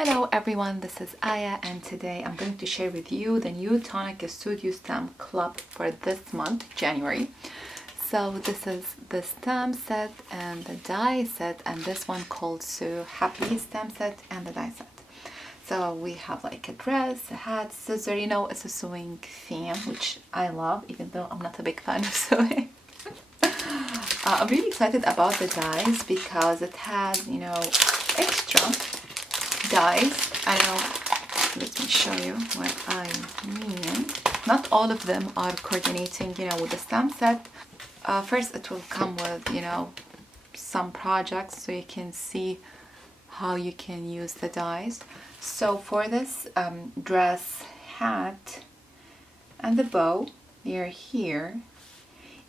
Hello everyone, this is Aya and today I'm going to share with you the new Tonic Studio Stamp Club for this month, January. So this is the stamp set and the die set, and this one called So Happy stamp set and the die set. So we have like a dress, a hat, scissor, it's a sewing theme, which I love even though I'm not a big fan of sewing. I'm really excited about the dies because it has, extra dies. I know, let me show you what I mean. Not all of them are coordinating, with the stamp set. First it will come with, some projects so you can see how you can use the dies. So for this dress, hat, and the bow, they're here,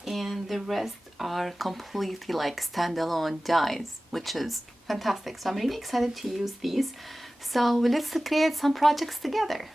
and the rest are completely like standalone dies, which is fantastic. So I'm really excited to use these. So let's create some projects together.